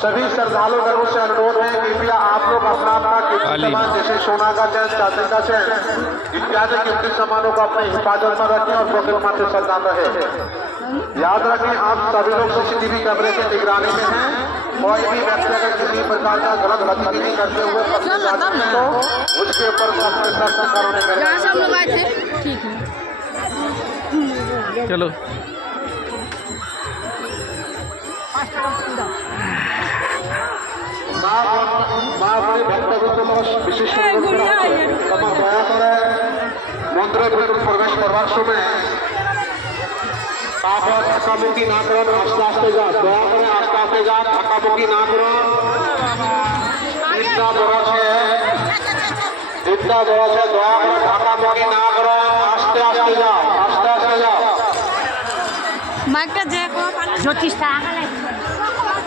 सभी श्रद्धालुगणों से अनुरोध है कि कृपया आप लोग अपना अपना कीमती सामान जैसे सोना का चैन, चांदी का चैन इत्यादि कीमती सामानों को अपने हिफाजत में रखें और पॉकेट मारते सावधान रहे। याद रखें आप सभी लोग सीसीटीवी कैमरे की निगरानी में हैं। कोई भी व्यक्ति अगर किसी प्रकार का गलत गतिविधि करते हुए तो उसके ऊपर सख्त कार्रवाई करें। हम लोग आए थे ठीक है चलो বিশেষ তোমার দয়া করে মন্দিরের ভিতরে প্রবেশ করবার সময় তারপর ধাক্কামুখি না করেন, আস্তে আস্তে যান, দয়া করে আস্তে আস্তে যান, ধাক্কামুখি না করুন। চিন্তা বড়ছে দয়া করে ধাক্কামুখি না করো, আস্তে আস্তে যাও, আস্তে আস্তে যাও। মাইকটা যে জ্যোতিষ